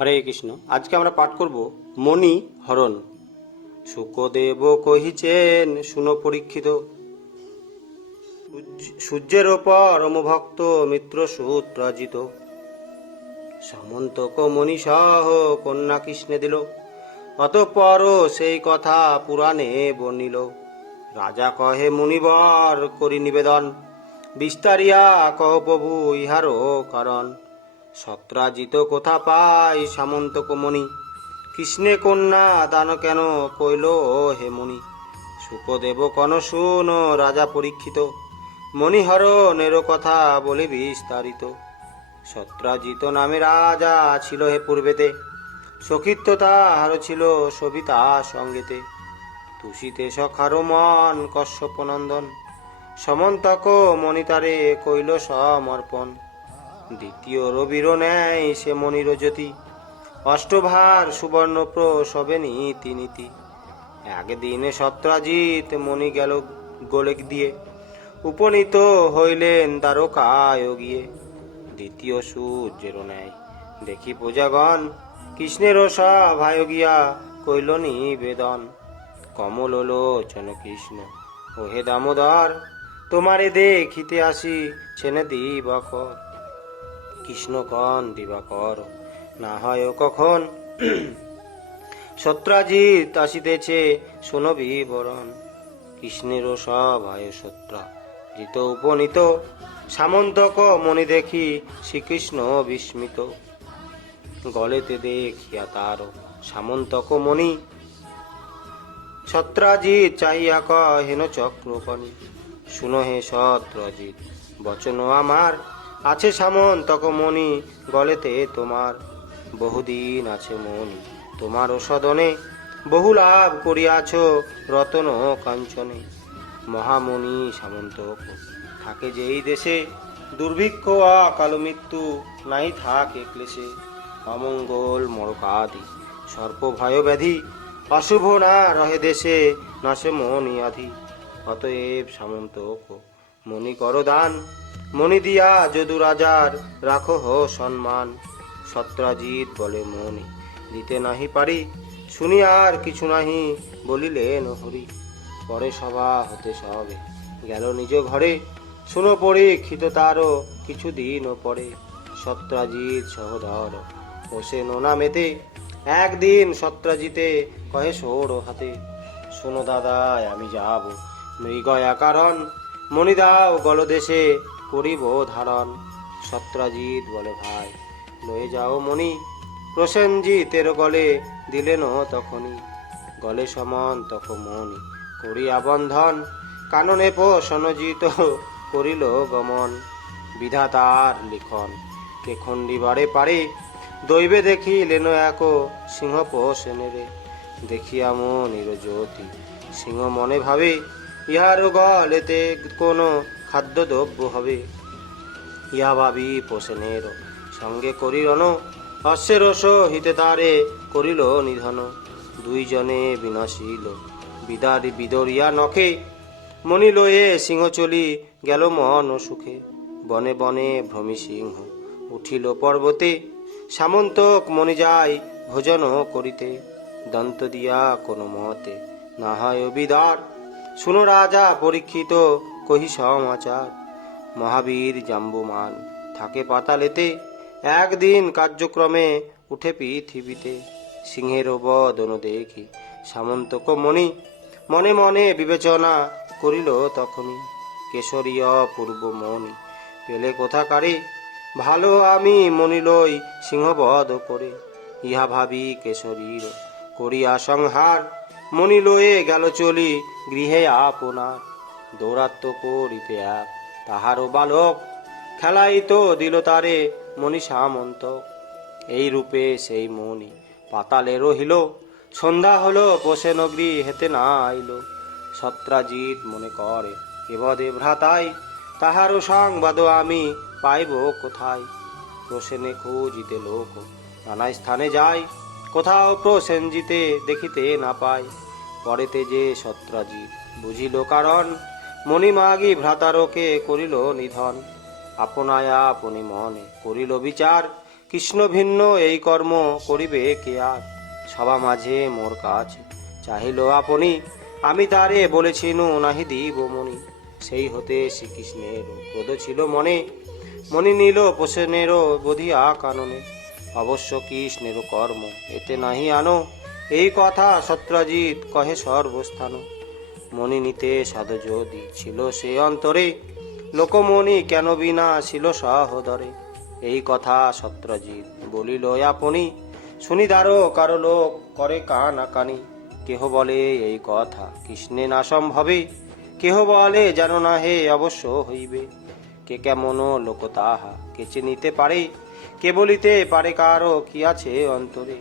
হরে কৃষ্ণ। আজকে আমরা পাঠ করব মণি হরণ। শুকদেব কহিছেন, শুনো পরীক্ষিত সূর্যের ওপর অমভক্ত মিত্র সূত্রাজিত সামন্তক মণি সহ কন্যা কৃষ্ণে দিল। অতঃপর সেই কথা পুরাণে বর্ণিল। রাজা কহে, মুনিবর, করি নিবেদন। বিস্তারিয়া কহ প্রভু, ইহারও কারণ। সত্রাজিত কোথা পাই সামন্ত মণি কৃষ্ণে কন্যা, দান কেন কইল হে মুনি? সুকদেব কন শুন, রাজা পরীক্ষিত। মণিহরণের কথা বলে বিস্তারিত। সত্রাজিত নামে রাজা ছিল হে পূর্বেতে। সখিত্য তাহার ছিল সবিতা সঙ্গেতে। তুষিতে সখার মন কশ্যপ নন্দন সমন্তক মণিতারে কইল সমর্পণ। দ্বিতীয় রবির ন্যায় সে মনির জ্যোতি। অষ্টভার সুবর্ণ প্রসবে নীতি নীতি একদিনে সত্রাজিৎ মণি গেল গোলেক দিয়ে। উপনীত হইলেন দ্বারকায় গিয়ে দ্বিতীয় সূর্যের ন্যায় দেখি পূজাগণ কৃষ্ণের সভায় গিয়া কইল নিবেদন কমল লোচন কৃষ্ণ, ওহে দামোদর, তোমারে দেখিতে আসি, ছেনে দিবাকর কৃষ্ণ কন দিবাকর। না হয় কখন? সত্রাজিৎ আসিতেছে, শোনো বিবরণ। কৃষ্ণের সভায় সত্রা। জিত উপনীত, সামন্তক মনি দেখি শ্রীকৃষ্ণ বিস্মিত। গলেতে দেখিয়া তার সামন্তক মণি। সত্রাজিৎ চাহিয়া কহেন চক্রপণি। শুনো হে সত্রজিৎ, বচন আমার। আছে সামন্তক মণি গলেতে তোমার। বহুদিন আছে মণি তোমার সদনে বহু লাভ করিয়াছ রতন কাঞ্চনে। মহামণি সামন্তক থাকে যে এই দেশে দুর্ভিক্ষ কালো মৃত্যু নাই থাকে ক্লেশে। অমঙ্গল মরকাদি, সর্প ভয় ব্যাধি অশুভ না রহে দেশে, নাশে মনি আধি। অতএব সামন্ত মণি কর দান মণি দিয়া যদু রাজার রাখো হো সম্মান। সত্রাজিৎ বলে মণি দিতে নাহি পারি। শুনি আর কিছু নাহি বলিলেন হরি। পরে সভা হতে সবে, গেল নিজ ঘরে। শুনো পরীক্ষিত তারও কিছুদিন পরে। সত্রাজিৎ সহধর বসে নোনা মেতে। একদিন সত্রাজিতে কহে সৌর হাতে, শোনো দাদা আমি যাব মৃগয়া কারণ। মণিদাও গলদেশে করিব ধারণ। সত্রাজিৎ বলে, ভাই, লয়ে যাও মণি। প্রসেনজিতের গলে দিলেন তখনই। গলে সমান তখন মণি, করিয়া বন্ধন। কাননে পোষণজিত করিল গমন। বিধাতার লিখন, কে খণ্ডিবারে পারে। দৈবে দেখিলেন এক সিংহ পোষেনেরে দেখিয়া মনির জ্যোতি, সিংহ মনে ভাবে, ইহার গলেতে কোনো খাদ্যদ্রব্য হবে। ইয়া ভাবি পোষেনের সঙ্গে করিরন অশ্বের সহিতে তারে করিল নিধন। দুইজনে বিনাশিল, বিদার বিদরিয়া নখে। মনি লয়ে সিংহ চলি গেল মন সুখে। বনে বনে ভ্রমি সিংহ উঠিল পর্বতে। সামন্তক মনে যায় ভোজন করিতে। দন্ত দিয়া কোনো মতে না হয় বিদার। শুনো রাজা পরীক্ষিত কহি সমাচার। মহাবীর জাম্বুমান থাকে পাতালেতে, একদিন কার্যক্রমে উঠে পৃথিবীতে। সিংহের বদন দেখি সামন্তক মণি, মনে মনে বিবেচনা করিল তখনই। কেশরীয় পূর্ব মণি, পেলে কোথাকারে? ভালো আমি মনি লই সিংহবধ করে। ইহা ভাবি কেশরীর করিয়া সংহার মনি লয়ে গেল চলি গৃহে আপনার। দৌরাত্ম করিতে এক। তাহারও বালক খেলাই তো দিল তারে মণি সামন্ত এই রূপে সেই মণি পাতালে রহিল। সন্ধ্যা হলো পোষে নগরী হেতে না আইল সত্রাজিৎ মনে করে এবদে ভ্রাতাই, তাহারও সংবাদ আমি পাইব কোথায়? প্রসেনে খুঁজিতে লোক নানা স্থানে যায়, কোথাও প্রসেনজিতে দেখিতে না পায়। পরেতে যে সত্রাজিৎ বুঝিল কারণ মণিমাগি ভ্রাতারকে করিল নিধন। আপনায়া আপনি মনে করিল বিচার। কৃষ্ণ ভিন্ন এই কর্ম করিবে কে আর? সবা মাঝে মোর কাছে চাহিল আপনি। আমি তারে বলেছিনু নাহি দিব মনি সেই হতে শ্রীকৃষ্ণের ক্রোধ ছিল মনে। মনি নীল পোষণেরও বধিয়া কাননে। অবশ্য কৃষ্ণের কর্ম এতে নাহি আনো। এই কথা সত্রাজিৎ কহে সর্বস্থান। মনি নিতে সাধু যদি ছিল সে অন্তরে, লোকমণি কেন বিনা ছিল সহদরে? এই কথা সত্রজিৎ বলিল, আপনি শুনিদারো কারও লোক করে কান আকানি কেহ বলে এই কথা কৃষ্ণে না সম্ভবে। কেহ বলে যেন না হে অবশ্য হইবে। কে কেমন লোক তাহা কে চিনিতে পারে? কে বলিতে পারে কারও কি আছে অন্তরে?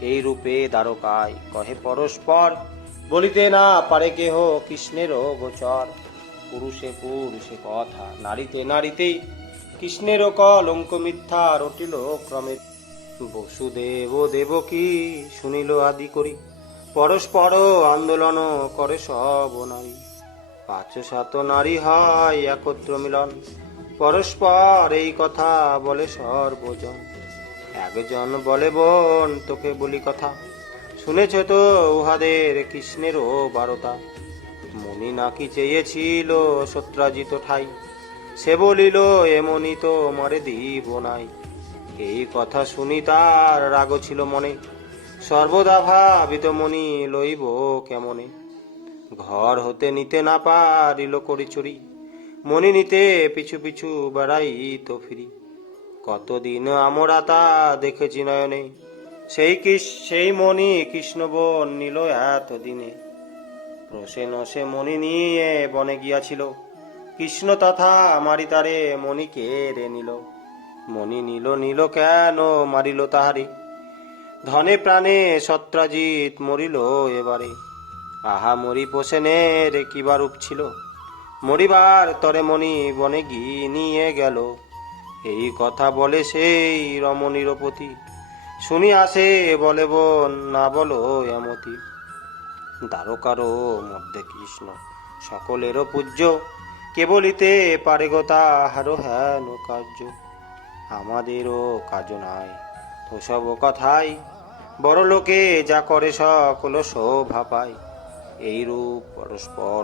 এই রূপে দ্বারকায় কহে পরস্পর বলিতে না পারে কেহ কৃষ্ণেরও গোচর পুরুষে পুরুষে কথা, নারীতে নারীতে কৃষ্ণেরও কলঙ্ক মিথ্যা রটিল ক্রমে। বসুদেব দেবকী শুনিল আদি করি, পরস্পর আন্দোলন করে সব নারী। পাঁচ সাত নারী হয় একত্র মিলন, পরস্পর এই কথা বলে সর্বজন। একজন বলে বোন, তোকে বলি কথা। শুনেছ তো উহাদের কৃষ্ণেরও বারতা? মনি নাকি চেয়েছিল সত্রাজিত ঠাই। সে বলিল, এমনি তো মরে দিব নাই। এই কথা শুনি তার রাগ ছিল মনে। সর্বদা ভাবিত মনি লইব কেমনে? ঘর হতে নিতে না পারিল করি চুরি মনি নিতে পিছু পিছু বেড়াই তো ফিরি। কতদিন আমরা তা দেখেছি নয়নে? সেই সেই মনি কৃষ্ণ বোন নিল এতদিনে। রসে নসে মনি নিয়ে বনে গিয়াছিল। কৃষ্ণ তথা মারি তারে মণিকে রে নিল। মণি নিল নিল কেন মারিল তাহারে? ধনে প্রাণে সত্রাজিৎ মরিল এবারে। আহা মরি পোষেনে রে কিবা রূপ ছিল। মরিবার তরে মণি বনে গিয়ে নিয়ে গেল। এই কথা বলে সেই রমণীর প্রতি শুনি আসে বলে বোন, না বলো এমতি দ্বারকারও মধ্যে কৃষ্ণ, সকলেরও পূজ্য। কে বলিতে পারে গো তাহারও হেন কার্য। আমাদেরও কাজ নাই, তো ওসব কথাই। বড় লোকে যা করে সকল শোভা পায়। এইরূপ পরস্পর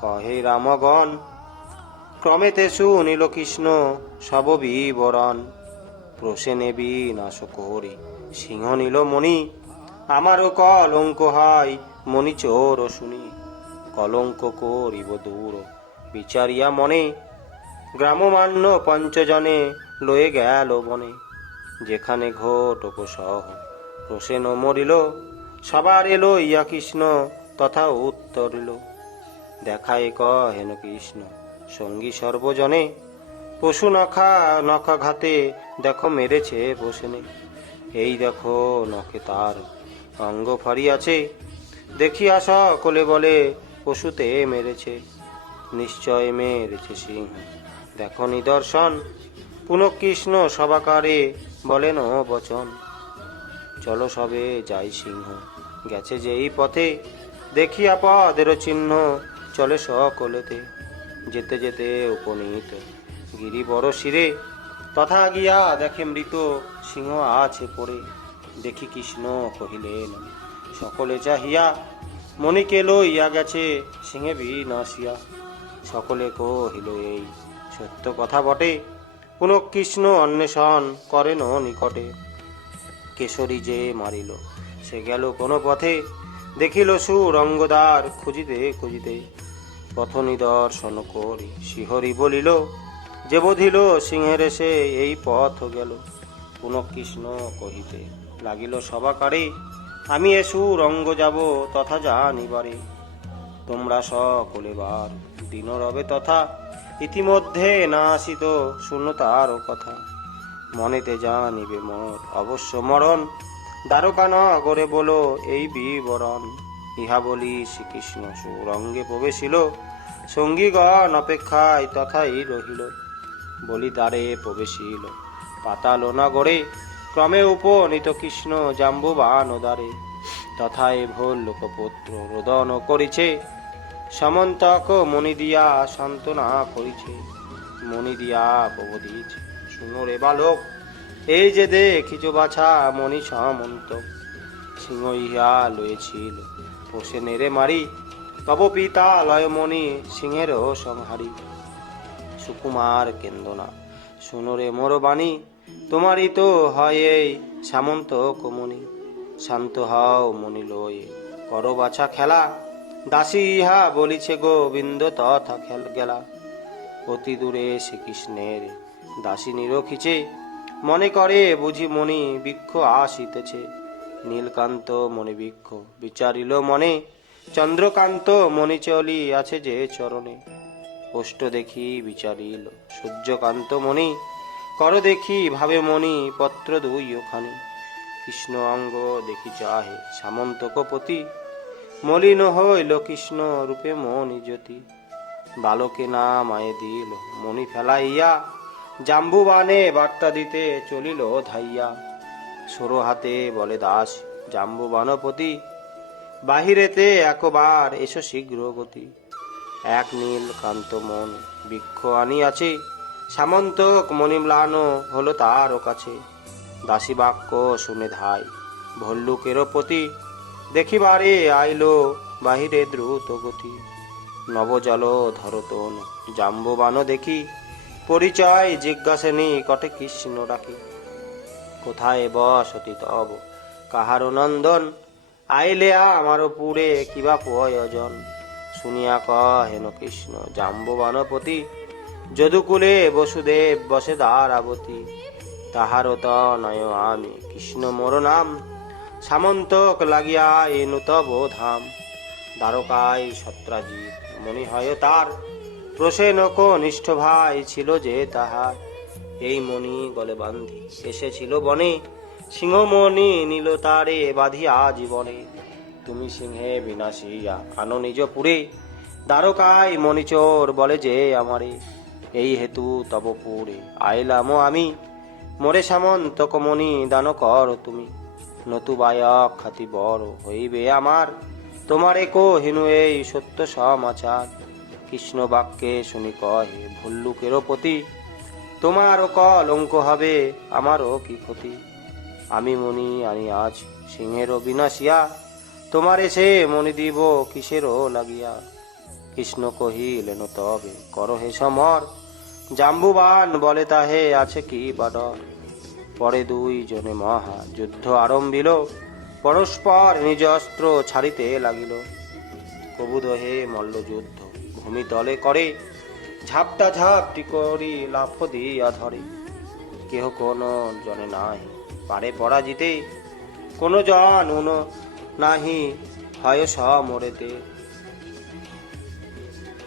কহে রামগণ। ক্রমেতে শুনিল কৃষ্ণ সব বিবরণ। প্রসেনে বিনাশ করি সিংহ নিল মণি, আমারও কলঙ্ক হয়, মণি চোর শুনি। কলঙ্ক করিব দূর, বিচারিয়া মনে। গ্রামমান্য পঞ্চজনে লয়ে গেল বনে। যেখানে ঘটক সহ প্রসেন মরিল সবার এলো ইয়া কৃষ্ণ, তথা উত্তরিল দেখায় কহেন কৃষ্ণ, সঙ্গী সর্বজনে। পশু নখা নখা ঘাতে দেখো মেরেছে বসেনে। এই দেখো নখে তার অঙ্গ ফারিয়াছে দেখিয়া কোলে বলে, পশুতে মেরেছে, নিশ্চয় মেরেছে সিংহ। দেখো নিদর্শন পুনঃ কৃষ্ণ সবাকারে বলেন ও বচন। চলো সবে যাই সিংহ, গেছে যে এই পথে। দেখিয়া পদের চিহ্ন চলে সকলেতে। যেতে যেতে উপনীত গিরি বড় শিরে। তথা গিয়া দেখে মৃত সিংহ আছে পড়ে। দেখি কৃষ্ণ কহিলেন, সকলে চাহিয়া, মণিকে লইয়া গেছে সিংহে বিনাশিয়া। সকলে কহিল, এই সত্য কথা বটে। পুনঃ কৃষ্ণ অন্বেষণ করেন নিকটে কেশরী যে মারিল, সে গেল কোনো পথে। দেখিল সুরঙ্গদার খুঁজিতে খুঁজিতে। পথ নিদর্শন করি, শিহরি বলিল যে বধিল সিংহের এসে এই পথ গেল। পুনঃ কৃষ্ণ কহিতে লাগিল সবাকারে আমি এসু রঙ্গ যাব তথা জানিবারে তোমরা সকলে বার দিন রবে তথা, ইতিমধ্যে না আসিত শূন্য তার কথা। মনেতে জানিবে মোর অবশ্য মরণ। দ্বারকা নগরে বলো এই বিবরণ। ইহা বলি শ্রীকৃষ্ণ সুরঙ্গে প্রবেশিল। সঙ্গীগণ অপেক্ষায় তথাই রহিল। বলি দ্বারে প্রবেশিল। পাতাল নগরে ক্রমে উপনীত কৃষ্ণ জাম্বুবান দ্বারে। তথায় ভোল লোকপুত্র রোদন করিছে। সমন্তক মণি দিয়া সান্ত্বনা করিছে। মণি দিয়া প্রবোধিছে শুনো রে বালক, এই যে দেখিছ বাছা মণি সামন্ত। সিংহ ইহা লয়েছিল পোষে নেড়ে মারি। তব পিতা লয়মণি সিংহেরও সংহারি সুকুমার কেন্দনা। শুনরে মোর বাণী, তোমারই তো হয় এই সামন্ত কমনি। শান্ত হও মনি লয়ে, করো বাছা খেলা। দাসী ইহা বলিছে, গোবিন্দ তথা খেল গেলা। অতি দূরে শ্রীকৃষ্ণের দাসী নিরখিছে। মনে করে বুঝি মনি বৃক্ষ আসিতেছে। নীলকান্ত মনে বৃক্ষ বিচারিল মনে, চন্দ্রকান্ত মনি চলি আছে যে চরণে। ওষ্ঠ দেখি বিচারিল সূর্যকান্ত মণি, কর দেখি ভাবে মণি, পত্র দুই ওখানে। কৃষ্ণ অঙ্গ দেখি চাহে সামন্তকপতি মলিন হইল কৃষ্ণ রূপে মণি জ্যোতি। বালকে না মায়ে দিল মণি ফেলাইয়া। জাম্বুবানে বার্তা দিতে চলিল ধাইয়া। সরো হাতে বলে দাস জাম্বু বানপতি বাহিরেতে একবার এসো শীঘ্র গতি। এক নীল কান্ত মন, বৃক্ষ আনিয়াছে। সামন্তক মণিম্লান হলো তার কাছে। দাসী বাক্য শুনে ধাই, ভল্লুকেরও প্রতি। দেখিবারে আইলো বাহিরে দ্রুত গতি। নবজল ধরতন জাম্ববান দেখি, পরিচয় জিজ্ঞাসেনি কটে কৃষ্ণ ডাকি। কোথায় বসতি তব কাহার নন্দন? আইলে আমার পুরে কিবা প্রয়োজন? শুনিয়া কহেন কৃষ্ণ জাম্বু বানপতি যদুকুলে বসুদেব বসে দারাবতী তাহার নয় আমি, কৃষ্ণ মোর নাম। সামন্তক লাগিয়া এনু তব ধাম। দ্বারকায় সত্রাজিৎ মনি হয় তার। প্রসেনক নিষ্ঠ ভাই ছিল যে তাহার। এই মণি গলে বান্ধি, এসেছিল বনে। সিংহমণি নীল তারে, বাঁধিয়া জীবনে। তুমি সিংহে বিনাশিয়া। আনো নিজ পুরে। দ্বারকায় মণিচোর বলে যে আমারে, এই হেতু তব পুরে। আইলাম আমি। মোরে সামন্ত কমনি দান কর তুমি। নতুবায়ক খাতি বড় হইবে আমার। তোমারে কো হিনু এই সত্য সমাচার। কৃষ্ণ বাক্যে শুনি কহে, ভল্লুকেরও প্রতি তোমারও কলঙ্ক হবে, আমারও কি ক্ষতি? আমি মনি আনি আজ সিংহেরও বিনাশিয়া। তোমার এসে মনি দিব কিসেরও লাগিয়া। কৃষ্ণ কহিলেন, তবে কর হে সমর, জাম্বুবান বলে তাহে আছে কি বাডর পরে দুই জনে মহা যুদ্ধ আরম্ভিল, পরস্পর নিজ অস্ত্র ছাড়িতে লাগিল। কবুদহে মল্ল যুদ্ধ ভূমি তলে করে, ঝাপটা ঝাপটি করি লাফ দিয়া ধরে। কেহ কোন জনে নাই, পারে পরাজিতে, কোন জন উন নাহি হয় স মরেতে।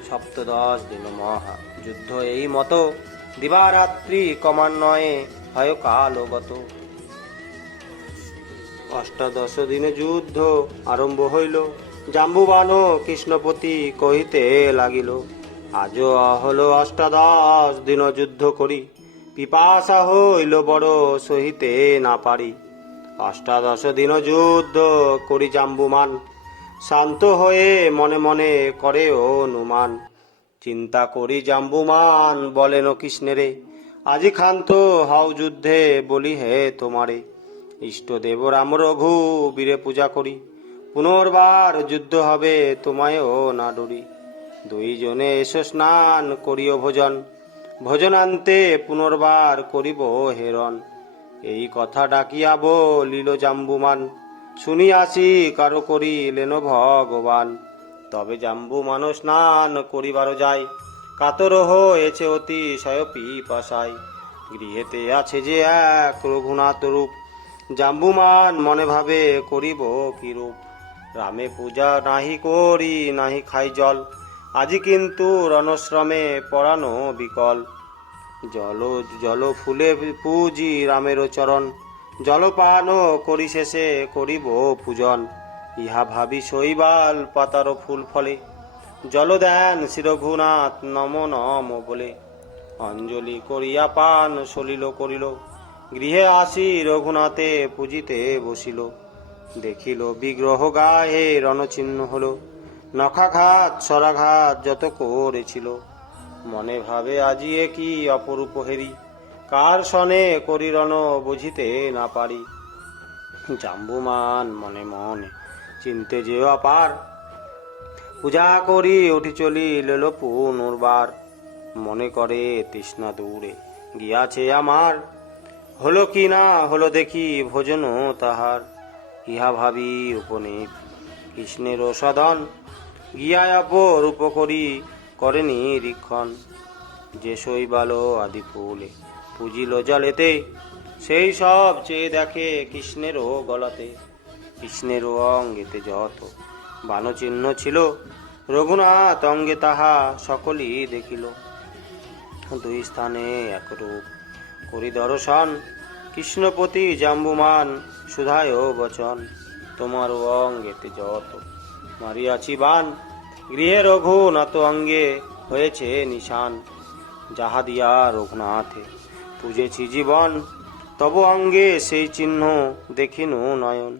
সপ্তদশ দিন মহা যুদ্ধ এই মতো। দিবারাত্রি ক্রমান্বয়ে হয় কালগত। অষ্টাদশ দিনে যুদ্ধ আরম্ভ হইল। জাম্বুবান কৃষ্ণপতি কহিতে লাগিল, আজও হলো অষ্টাদশ দিন যুদ্ধ করি। পিপাসা হইল বড় সহিতে না পারি। অষ্টাদশ দিন যুদ্ধ করি জাম্বুমান। শান্ত হয়ে মনে মনে করে ও অনুমান। চিন্তা করি জাম্বুমান, বলেন কৃষ্ণেরে, আজি খান্ত হাও যুদ্ধে বলি হে তোমারে। ইষ্টদেব রাম রঘু বীরে পূজা করি, পুনর্বার যুদ্ধ হবে তোমায়ও না ডরি দুইজনে এসো স্নান করিও ভোজন, ভোজনান্তে পুনর্বার করিব হেরন এই কথা ডাকিয়া বলিল জাম্বুমান, শুনিয়াছি কারও করিলেন ভগবান। তবে জাম্বু মানুষ স্নান করিবার যায়। কাতর হয়েছে অতিশয় পিপাসায়। গৃহেতে আছে যে এক রঘুনাথ রূপ। জাম্বুমান মনে ভাবে করিব কি রূপ। রামে পূজা নাহি করি, নাহি খাই জল। আজি কিন্তু রণশ্রমে পড়ানো বিকল। জল জল ফুলে পূজি রামের চরণ। জলপান করি শেষে করিব পূজন। ইহা ভাবি শৈবাল পাতার ফুল ফলে। জল দেন শ্রী রঘুনাথ নম নম বলে। অঞ্জলি করিয়া পান সলিল করিল। গৃহে আসি রঘুনাথে পুজিতে বসিল। দেখিল বিগ্রহ গায়ে রণচিহ্ন হল। নখাঘাত, সরাঘাত যত করেছিল। মনে ভাবে আজিয়ে কি অপরূপ হেরি? কার সনে করিরণ বুঝিতে না পারি? জাম্বুমান মনে মনে চিনতে যে অপার পূজা করি উঠি চলি লেলো পুনর্বার মনে করে তৃষ্ণা দূরে গিয়াছে আমার। হলো কি না হলো দেখি ভোজন তাহার। ইহা ভাবি উপনীত কৃষ্ণের সদন। গিয়া অপর উপকরি করেনি রীক্ষণ। যে শৈবালো আদি ফুলে, পুজিল জলেতে, সেই সব চেয়ে দেখে কৃষ্ণেরও গলাতে। কৃষ্ণেরও অঙ্গেতে যত বানচিহ্ন ছিল, রঘুনাথ অঙ্গে তাহা সকলই দেখিল। দুই স্থানে একরূপ করি দর্শন, কৃষ্ণপতি জাম্বুমান, সুধায় বচন তোমার অঙ্গেতে যত মারিয়াছি বান গৃহে রঘুনাথ অঙ্গে হয়েছে নিশান, যাহা দিয়া রঘুনাথে পুজেছি জীবন। তব অঙ্গে সেই চিহ্ন দেখিনু নয়ন,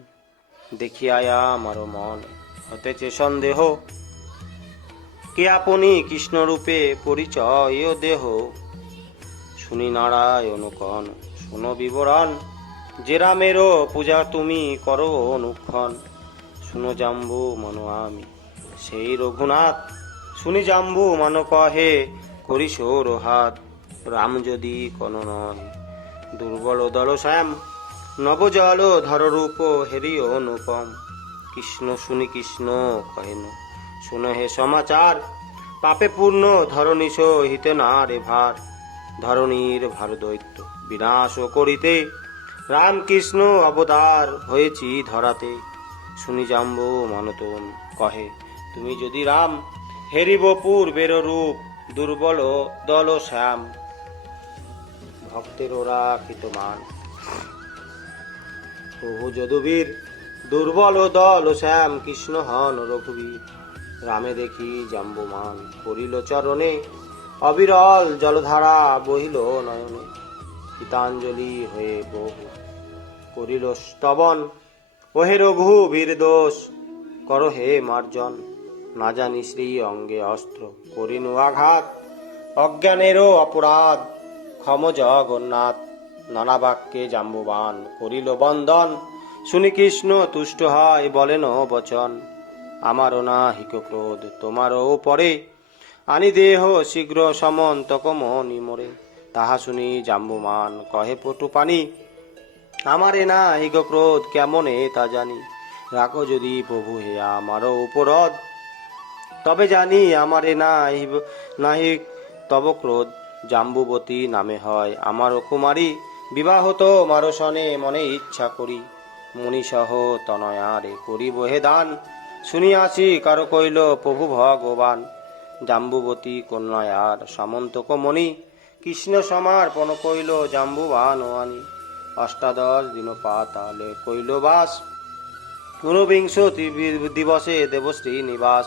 দেখিয়ায়া আমার মন হতেছে সন্দেহ। কে আপনি কৃষ্ণরূপে পরিচয় দেহ? শুনি নারায়ণ কন, শুনো বিবরণ। যে রামেরও পূজা তুমি করো অনুক্ষণ। শুনো জাম্বু মনো আমি সেই রঘুনাথ, শুনি জাম্বু মান কহে, করিস হাত রাম যদি কোন নয়। দুর্বল দল শ্যাম নবজল ধর রূপ হেরিও অনুপম কৃষ্ণ শুনি কৃষ্ণ কহেন, শুনো হে সমাচার, পাপে পূর্ণ ধরণীশ হিতে না রে ভার। ধরণীর ভার দৈত্য বিনাশ করিতে রামকৃষ্ণ অবতার হয়েছি ধরাতে। শুনি জাম্বু মনতন কহে তুমি যদি রাম, হেরিব পূর্বের রূপ, দুর্বল দল শ্যাম। ভক্তের ওরা মান প্রভু যদুবীর, দুর্বল দল শ্যাম, কৃষ্ণ হন রঘুবীর। রামে দেখি জাম্বুমান, করিল চরণে, অবিরল জলধারা বহিল নয়নে। গীতাঞ্জলি হয়ে বহু করিল স্তবন, ওহে রঘু বীর দোষ, কর হে মার্জন। না জানি শ্রী অঙ্গে অস্ত্র, করিনু আঘাত, অজ্ঞানেরও অপরাধ, ক্ষম জগন্নাথ, নানা বাক্যে জাম্বুবান করিল বন্দন। শুনি কৃষ্ণ, তুষ্ট হয়, বলেন বচন, আমারও না হিক ক্রোধ, তোমারও পরে। আনি দেহ শীঘ্র সমন তকম নিমরে তাহা শুনি জাম্বুমান কহে পটু পানি। আমারে না হিগ ক্রোধ, কেমনে তা জানি? রাখো যদি প্রভু হে আমারও উপরদ তবে জানি আমারে না হিব- নাহি তব ক্রোধ। জাম্বুবতী নামে হয় আমার কুমারী, বিবাহ তো মারসনে মনে ইচ্ছা করি। মুনিসহ তনয়ারে করিব হে দান, শুনিয়াছি কারও কইল, প্রভু ভগবান, জাম্বুবতী কন্যায়ার সামন্তক মণি, কৃষ্ণ সমার্পণ কইল, জাম্বুবান আনি, অষ্টাদশ দিন পাতালে কইল বাস। ঊনবিংশ দিবসে দেবশ্রী নিবাস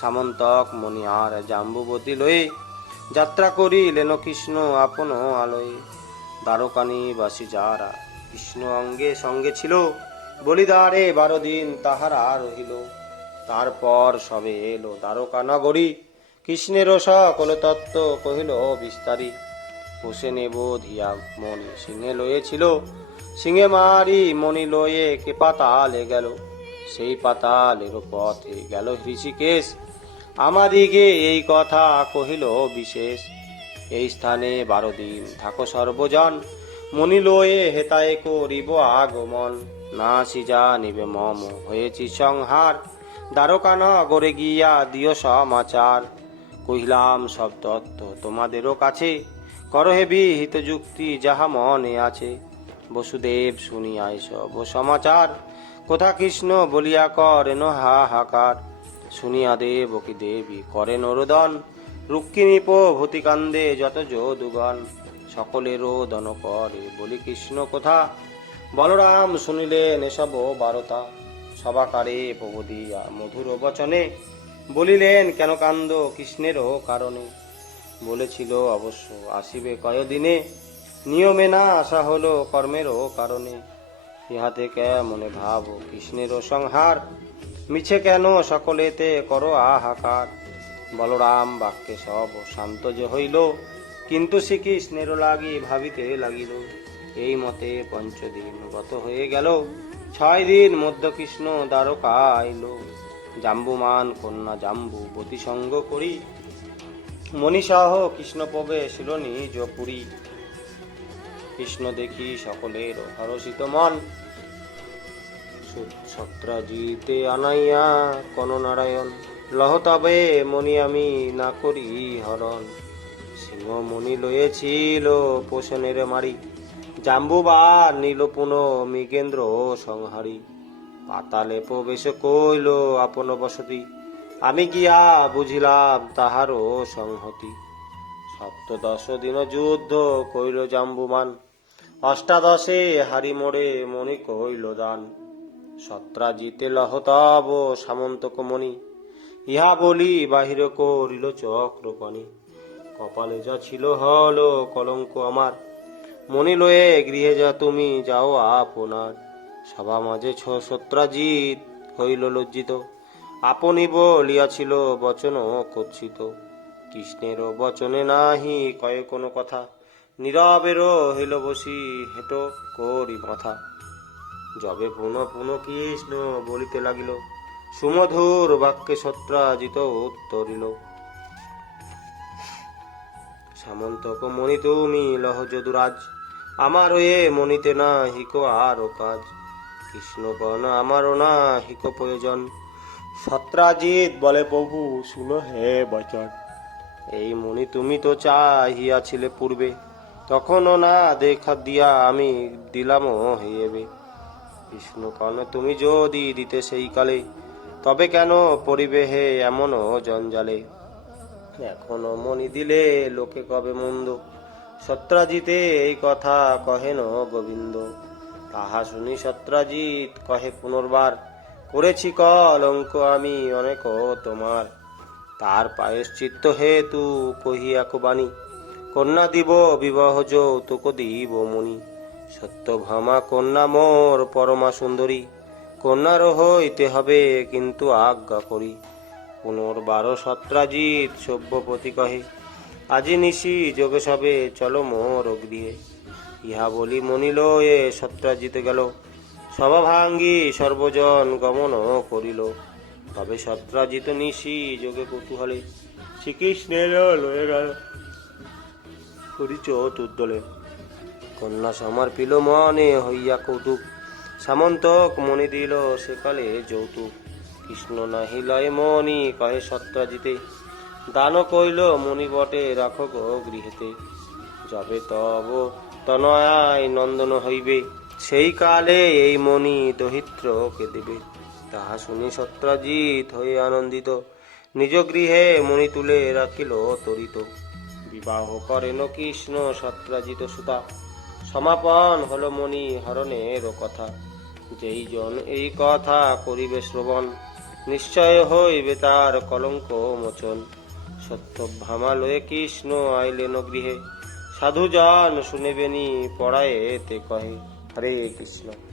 সামন্তক মণিয়ার জাম্বুবতী লয়ে যাত্রা করিলেন কৃষ্ণ আপন আলয়ে। দ্বারকানি বাসী যারা কৃষ্ণ অঙ্গে সঙ্গে ছিল, বলিদারে বারো দিন তাহারা রহিল। তারপর সবে এলো দ্বারকা নগরী কৃষ্ণের সকল তত্ত্ব কহিল, বিস্তারি, বসে নেব ধিয়া। মণি সিংহে লয়েছিল সিংহে মারি মণি লয়ে কে পাতালে গেল। সেই পাতালের পথে গেল ঋষিকেশ আমাদিগে এই কথা কহিল বিশেষ এই স্থানে বারো দিন থাকো সর্বজন। মনি লয়ে হেতায় করিব আগমন। না সিজা নিবে মম, হয়েছি সংহার। দ্বারকা নগরে গিয়া দিও সমাচার। কহিলাম, সব তত্ত্ব তোমাদেরও কাছে। করহে বিহিত যুক্তি যাহা মনে আছে। বসুদেব শুনিয়াই সব সমাচার। কোথা কৃষ্ণ বলিয়া করেন হা হাকার শুনিয়া দেব কি দেবী, করেন রোদন রুক্মিণী ভূতিকান্দে যত যদুগণ। সকলেরও দন করে, বলি কৃষ্ণ, কোথা। বলরাম শুনিলেন এসব বারতা। সবাকারে প্রভু দিয়া মধুর বচনে। বলিলেন, কেন কান্দ কৃষ্ণেরও কারণে? বলেছিল অবশ্য, আসিবে কয়দিনে? নিয়মে না আসা হলো কর্মেরও কারণে। ইহাতে কে মনে ভাব? কৃষ্ণের সংহার। মিছে কেন সকলেতে করো আহাকার? বলরাম বাক্যে সব শান্ত যে হইল, কিন্তু শ্রীকৃষ্ণের লাগি ভাবিতে লাগিল, এই মতে পঞ্চদিন গত হয়ে গেল, ছয় দিন মধ্য কৃষ্ণ দ্বারকা আইল। জাম্বুমান কন্যা জাম্বু বতি সঙ্গ করি। মনীষাহ কৃষ্ণ প্রবেশ নিজ পুরী কৃষ্ণ দেখি সকলের হরষিত মন। সত্রাজিতে আনাইয়া কন নারায়ণ লহ তবে মণি আমি না করি হরণ। সিংহ মণি লয়েছিল পোষণের মারি, জাম্বুবার নীল পুন মৃগেন্দ্র সংহারি। পাতালে প্রবেশ কইল আপন বসতি, আমি গিয়া বুঝিলাম তাহারও সংহতি। সপ্তদশ দিন যুদ্ধ কইল জাম্বুমান। অষ্টাদশে হারি মোড়ে মণি কইল দান। সত্রাজিতে লহতব সামন্তক মণি ইহা বলি বাহির করিল চক্রপাণি কপালে যা ছিল হল কলঙ্ক আমার। মনি লয়ে গৃহে যা তুমি যাও আপনার। সভা মাঝে ছ সত্রাজিৎ হইল লজ্জিত। আপনি বলিয়াছিল বচন কচ্ছিত। কৃষ্ণের বচনে নাহি, কয়ে কোনো কথা। নীরবের হইল বসি, হেট করি মাথা যবে পুন পুন কৃষ্ণ বলিতে লাগিল, সুমধুর বাক্যে সত্রাজিত উত্তরিল সামন্তক মণি তুমি লহ যদুরাজ, আমার এ মনিতে না হিক আরও কাজ। কৃষ্ণগণ আমারও না হিকো প্রয়োজন সত্রাজিৎ বলে প্রভু, শুনো হে বচন। এই মণি তুমি তো চাহিয়াছিলে পূর্বে, তখনও না দেখা দিয়া আমি দিলাম হইবে বিষ্ণু কর্ণ তুমি যদি দিতে সেই কালে, তবে কেন পরিবে হে এমন জঞ্জালে? এখনও মনি দিলে লোকে কবে মন্দ? সত্রাজিতে এই কথা কহেন গোবিন্দ। তাহা শুনি সত্রাজিৎ কহে পুনর্বার, করেছি কলঙ্ক আমি অনেক তোমার। তার পায়শ্চিত্ত হেতু কহিয়া বাণী, কন্যা দিব বিবাহ যৌতুক দিব মণি সত্য ভামা কন্যা মোর পরমা সুন্দরী কন্যার হইতে হবে কিন্তু আজ্ঞা করি। পুনর্বার সত্রাজিৎ সভ্যপতি কহে, আজি নিশি যোগে সবে চলো মোর গৃহে ইহা বলি মনিল এ সত্রাজিতে গেল। সভা ভাঙ্গি সর্বজন গমন করিল। তবে সত্রাজিত নিশি যোগে কৌতূহলে। শ্রীকৃষ্ণের লয়ে গেল পরিচয় উদ্দলে। কন্যা সমর্পিল মনে হইয়া কৌতুক। সামন্তক মনি দিল সেকালে যৌতুক। কৃষ্ণ নাহি লয় মনি কহে সত্রাজিতে। দান কইল মনি বটে রাখো গো গৃহেতে। যাবে তব তনয়ায় নন্দন হইবে। সেই কালে এই মণি দহিত্রকে দেবে। তাহা শুনি সত্রাজিৎ হয়ে আনন্দিত। নিজ গৃহে মণি তুলে রাখিল তরিত। বিবাহ করেন কৃষ্ণ সত্রাজিত সুতা। সমাপন হলো মণি হরণের কথা। যেই জন এই কথা করিবে শ্রবণ, নিশ্চয় হইবে তার কলঙ্ক মোচন। সত্য ভামালয়ে কৃষ্ণ আইলেন গৃহে। সাধুজন শুনেবেনি পড়ায়ে তে কহে, হরে কৃষ্ণ।